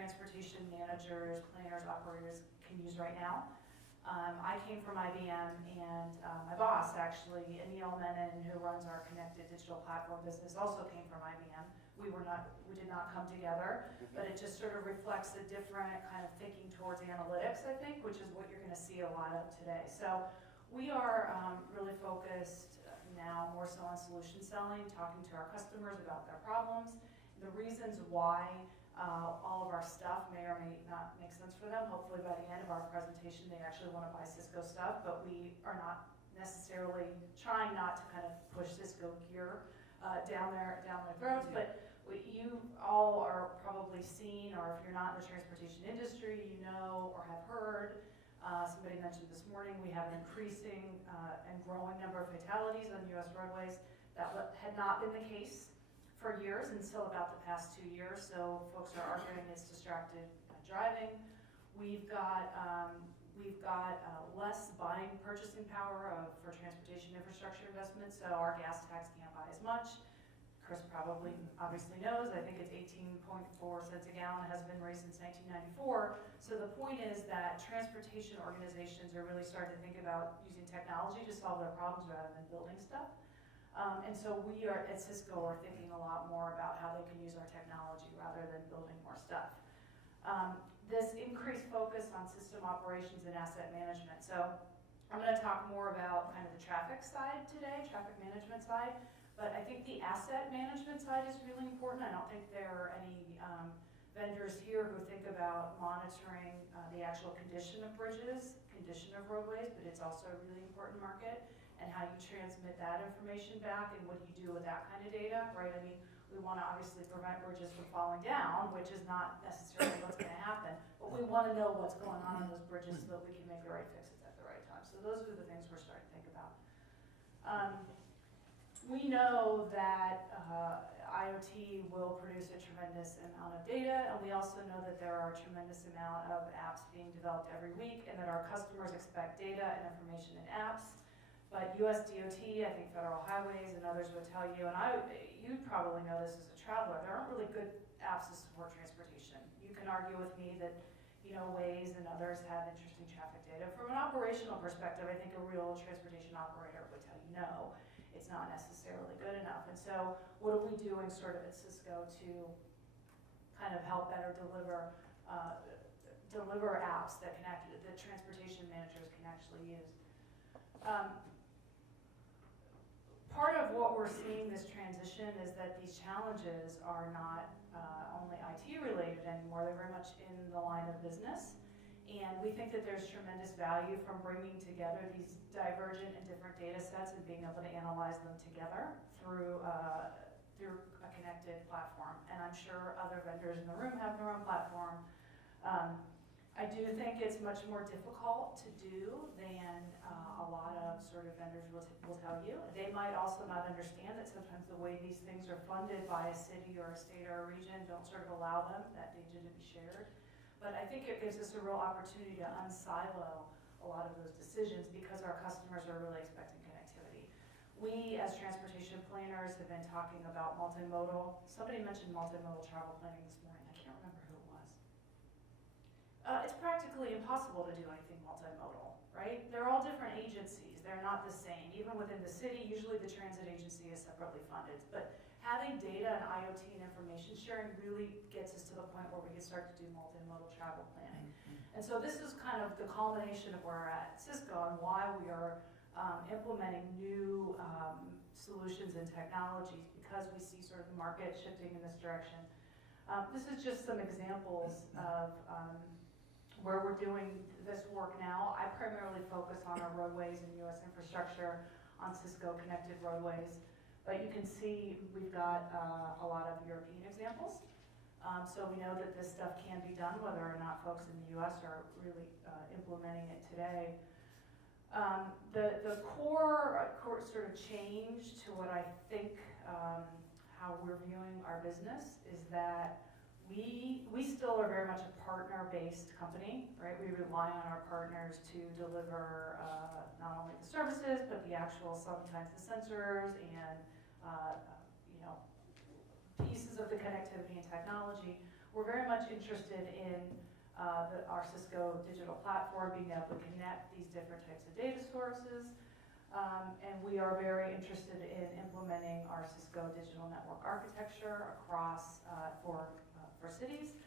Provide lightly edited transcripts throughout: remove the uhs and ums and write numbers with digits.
transportation managers, planners, operators can use right now. I came from IBM, and my boss, actually, Anil Menon, who runs our connected digital platform business, also came from IBM. We did not come together, but it just sort of reflects a different kind of thinking towards analytics, I think, which is what you're going to see a lot of today. So we are really focused now more so on solution selling, talking to our customers about their problems, the reasons why all of our stuff may or may not make sense for them. Hopefully by the end of our presentation they actually want to buy Cisco stuff, but we are not necessarily trying not to kind of push Cisco gear down their throats, but you all are probably seen, or if you're not in the transportation industry, you know or have heard, somebody mentioned this morning, we have an increasing and growing number of fatalities on US roadways. That had not been the case for years until about the past 2 years, so folks are arguing it's distracted driving. We've got less purchasing power for transportation infrastructure investments, so our gas tax can't buy as much. Chris probably obviously knows, I think it's 18.4 cents a gallon, has been raised since 1994. So the point is that transportation organizations are really starting to think about using technology to solve their problems rather than building stuff. And so we are at Cisco are thinking a lot more about how they can use our technology rather than building more stuff. This increased focus on system operations and asset management. So I'm going to talk more about kind of the traffic side today, traffic management side, but I think the asset management side is really important. I don't think there are any vendors here who think about monitoring the actual condition of bridges, condition of roadways, but it's also a really important market, and how you transmit that information back and what do you do with that kind of data, right? I mean, we want to obviously prevent bridges from falling down, which is not necessarily what's going to happen, but we want to know what's going on those bridges so that we can make the right fixes at the right time. So those are the things we're starting to think about. We know that IoT will produce a tremendous amount of data, and we also know that there are a tremendous amount of apps being developed every week, and that our customers expect data and information in apps. But US DOT, I think Federal Highways and others would tell you, and you'd probably know this as a traveler, there aren't really good apps to support transportation. You can argue with me that, you know, Waze and others have interesting traffic data. From an operational perspective, I think a real transportation operator would tell you no, it's not necessarily good enough. And so what are we doing sort of at Cisco to kind of help better deliver apps that transportation managers can actually use? Part of what we're seeing this transition is that these challenges are not only IT related anymore, they're very much in the line of business. And we think that there's tremendous value from bringing together these divergent and different data sets and being able to analyze them together through a connected platform. And I'm sure other vendors in the room have their own platform. I do think it's much more difficult to do than a lot of sort of vendors will tell you. They might also not understand that sometimes the way these things are funded by a city or a state or a region don't sort of allow that data to be shared. But I think it gives us a real opportunity to unsilo a lot of those decisions because our customers are really expecting connectivity. We, as transportation planners, have been talking about multimodal. Somebody mentioned multimodal travel planning this morning. I can't remember who it was. It's practically impossible to do anything multimodal, right? They're all different agencies. They're not the same. Even within the city, usually the transit agency is separately funded. But having data and IoT and information sharing really gets us to the point where we can start to do multimodal travel planning. And so this is kind of the culmination of where we're at Cisco and why we are implementing new solutions and technologies, because we see sort of the market shifting in this direction. This is just some examples of where we're doing this work now. I primarily focus on our roadways and US infrastructure on Cisco connected roadways. But you can see we've got a lot of European examples. So we know that this stuff can be done, whether or not folks in the US are really implementing it today. The core sort of change to what I think how we're viewing our business is that we still are very much a partner-based company, right? We rely on our partners to deliver not only the services, but the actual, sometimes the sensors and you know, pieces of the connectivity and technology. we're very much interested in our Cisco digital platform, being able to connect these different types of data sources. And we are very interested in implementing our Cisco digital network architecture across for cities.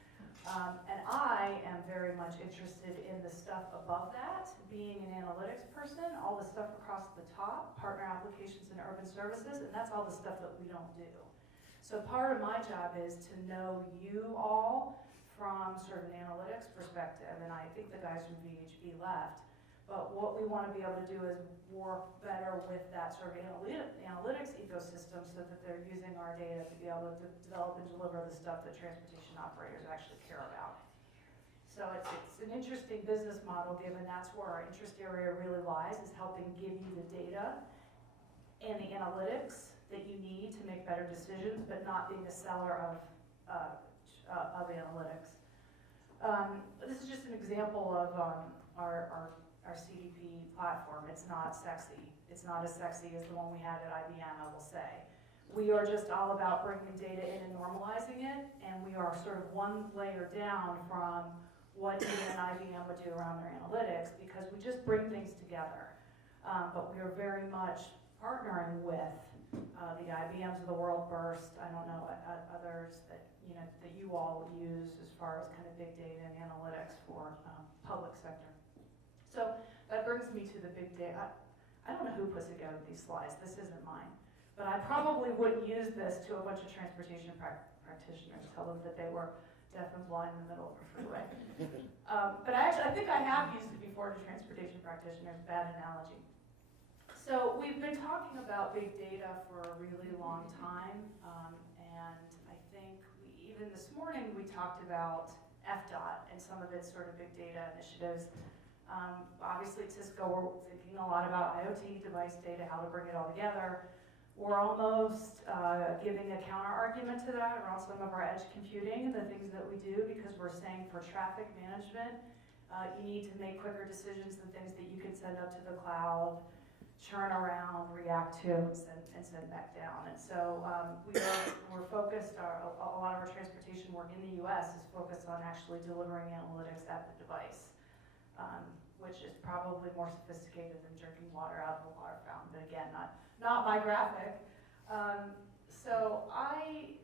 And I am very much interested in the stuff above that, being an analytics person, all the stuff across the top, partner applications and urban services, and that's all the stuff that we don't do. So part of my job is to know you all from sort of an analytics perspective, and I think the guys from VHB left, but what we want to be able to do is work better with that sort of analytics ecosystem so that they're using our data to be able to develop and deliver the stuff that transportation operators actually care about. So it's an interesting business model, given that's where our interest area really lies, is helping give you the data and the analytics that you need to make better decisions, but not being a seller of analytics. This is just an example of our CDP platform. It's not sexy. It's not as sexy as the one we had at IBM, I will say. We are just all about bringing data in and normalizing it, and we are sort of one layer down from what even an IBM would do around their analytics, because we just bring things together. But we are very much partnering with the IBMs of the world, Burst, I don't know, others that you all use as far as kind of big data and analytics for public sector. So that brings me to the big data. I don't know who puts together these slides. This isn't mine. But I probably wouldn't use this to a bunch of transportation practitioners, tell them that they were deaf and blind in the middle of a freeway. But I think I have used it before to transportation practitioners. Bad analogy. So we've been talking about big data for a really long time, and I think even this morning we talked about FDOT and some of its sort of big data initiatives. Obviously at Cisco we're thinking a lot about IoT, device data, how to bring it all together. We're almost giving a counter argument to that around some of our edge computing and the things that we do, because we're saying for traffic management, you need to make quicker decisions than things that you can send up to the cloud, churn around, react to, and send back down. And so we're focused, a lot of our transportation work in the US is focused on actually delivering analytics at the device, which is probably more sophisticated than drinking water out of a water fountain, but again, not my graphic. So I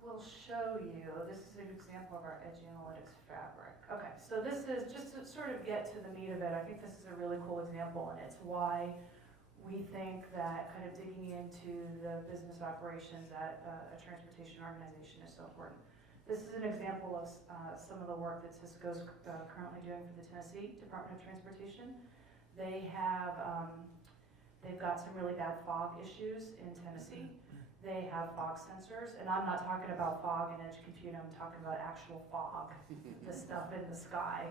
will show you, this is an example of our Edge Analytics fabric. Okay, so this is just to sort of get to the meat of it. I think this is a really cool example, and it's why we think that kind of digging into the business operations at a transportation organization is so important. This is an example of some of the work that Cisco's currently doing for the Tennessee Department of Transportation. They have, they've got some really bad fog issues in Tennessee. They have fog sensors, and I'm not talking about fog and edge computing, I'm talking about actual fog, the stuff in the sky.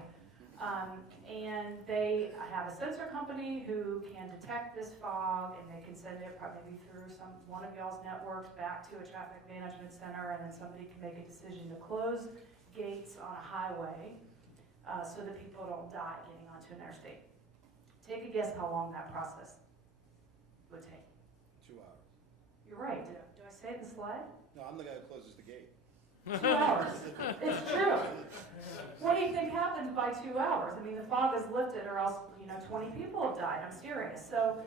And they have a sensor company who can detect this fog, and they can send it probably through one of y'all's networks back to a traffic management center, and then somebody can make a decision to close gates on a highway so that people don't die getting onto an interstate. Take a guess how long that process would take. 2 hours. You're right. Do I say the slide? No, I'm the guy who closes the gate. 2 hours. It's true. What do you think happens by 2 hours? I mean, the fog is lifted, or else 20 people have died. I'm serious. So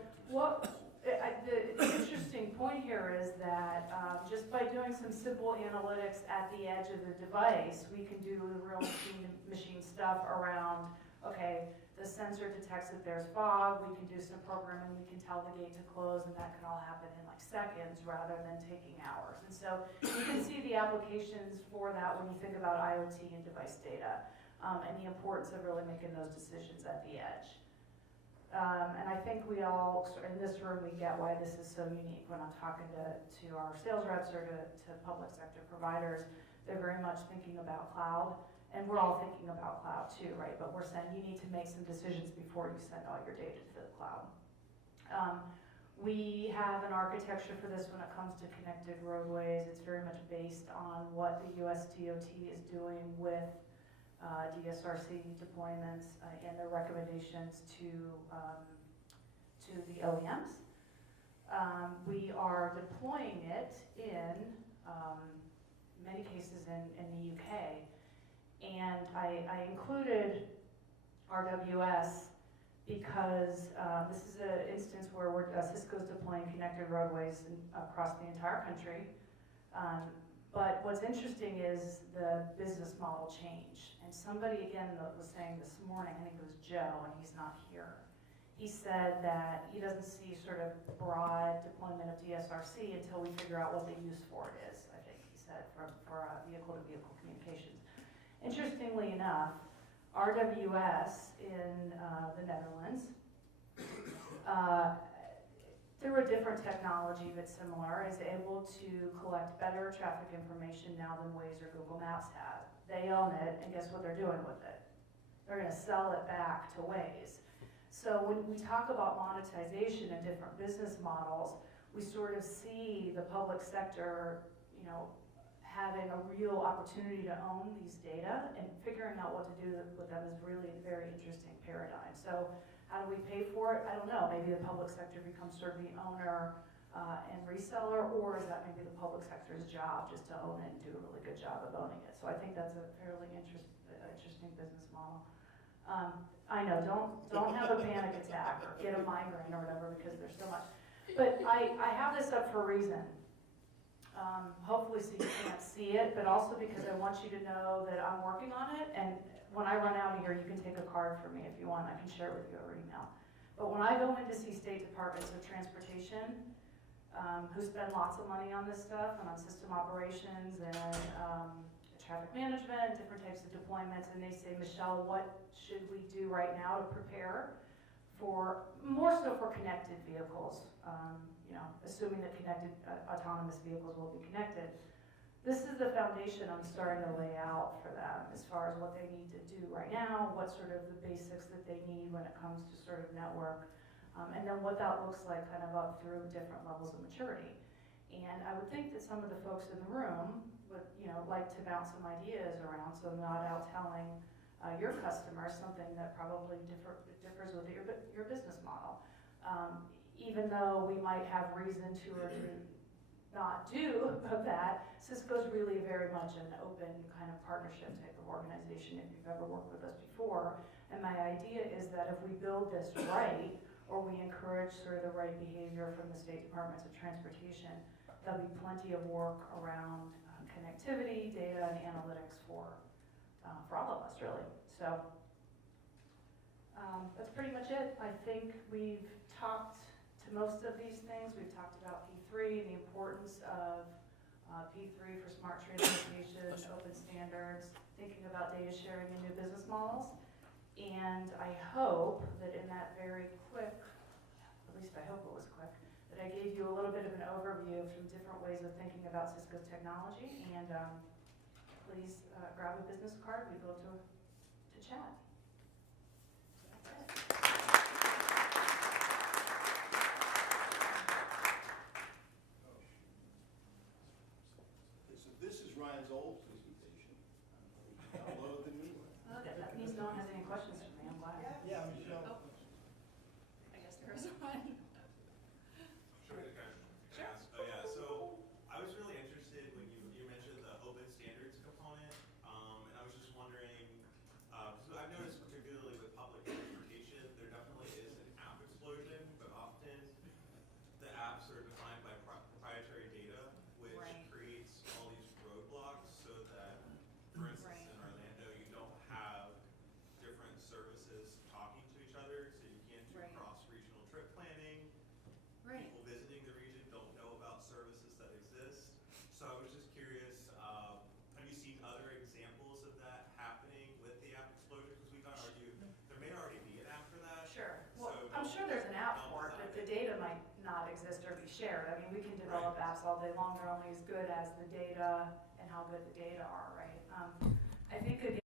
the interesting point here is that just by doing some simple analytics at the edge of the device, we can do real machine stuff around, okay, the sensor detects that there's fog, we can do some programming, we can tell the gate to close, and that can all happen in like seconds rather than taking hours. And so you can see the applications for that when you think about IoT and device data, and the importance of really making those decisions at the edge. And I think we all, in this room, we get why this is so unique. When I'm talking to our sales reps or to public sector providers, they're very much thinking about cloud. And we're all thinking about cloud too, right? But we're saying you need to make some decisions before you send all your data to the cloud. We have an architecture for this when it comes to connected roadways. It's very much based on what the US DOT is doing with DSRC deployments and their recommendations to the OEMs. We are deploying it in many cases in the UK. And I included RWS because this is an instance where Cisco's deploying connected roadways across the entire country. But what's interesting is the business model change. And somebody, again, was saying this morning, I think it was Joe, and he's not here. He said that he doesn't see sort of broad deployment of DSRC until we figure out what the use for it is, I think he said, for vehicle-to-vehicle communications. Interestingly enough, RWS in the Netherlands, through a different technology but similar, is able to collect better traffic information now than Waze or Google Maps have. They own it, and guess what they're doing with it? They're going to sell it back to Waze. So when we talk about monetization and different business models, we sort of see the public sector, having a real opportunity to own these data, and figuring out what to do with them is really a very interesting paradigm. So how do we pay for it? I don't know. Maybe the public sector becomes sort of the owner and reseller, or is that maybe the public sector's job just to own it and do a really good job of owning it? So I think that's a fairly interesting business model. I know, don't have a panic attack or get a migraine or whatever because there's so much. But I have this up for a reason. Hopefully so you can't see it, but also because I want you to know that I'm working on it, and when I run out of here, you can take a card from me if you want. I can share it with you over email. But when I go in to see state departments of transportation, who spend lots of money on this stuff and on system operations and traffic management, different types of deployments, and they say, Michelle, what should we do right now to prepare for, more so for connected vehicles, assuming that connected autonomous vehicles will be connected. This is the foundation I'm starting to lay out for them as far as what they need to do right now, what sort of the basics that they need when it comes to sort of network, and then what that looks like kind of up through different levels of maturity. And I would think that some of the folks in the room would, like to bounce some ideas around, so I'm not out telling your customers something that probably differs with your business model. Even though we might have reason to or to not do that, Cisco's really very much an open kind of partnership type of organization if you've ever worked with us before. And my idea is that if we build this right, or we encourage sort of the right behavior from the state departments of transportation, there'll be plenty of work around connectivity, data, and analytics for all of us, really. So that's pretty much it. I think we've talked to most of these things. We've talked about P3 and the importance of P3 for smart transportation, open standards, thinking about data sharing and new business models. And I hope that in that very quick, at least I hope it was quick, that I gave you a little bit of an overview from different ways of thinking about Cisco's technology. And please grab a business card. We'd love to chat. This is Ryan's old presentation. Download the new one. Oh, that means no one has any questions for me. I'm glad. Yeah, Michelle. Oh. I guess there is one. Should we ask? Oh yeah, so I was really interested when you mentioned the open standards component, and I was just wondering, because I've noticed particularly with public transportation, there definitely is an app explosion, but often the apps are defined by proprietary data, which Right. creates all these roadblocks so that, for instance, Right. in Orlando, you don't have different services talking to each other, so you can't do Right. cross-regional trip planning. Right. People visiting the region don't know about services that exist. So I was just curious, have you seen other examples of that happening with the app explosion? Because we could argue there may already be an app for that. Sure. Well, So I'm sure there's an app don't for it, but the design data might not exist or be shared. I mean, we can develop apps all day long. They're only as good as the data and how good the data are, right? I think a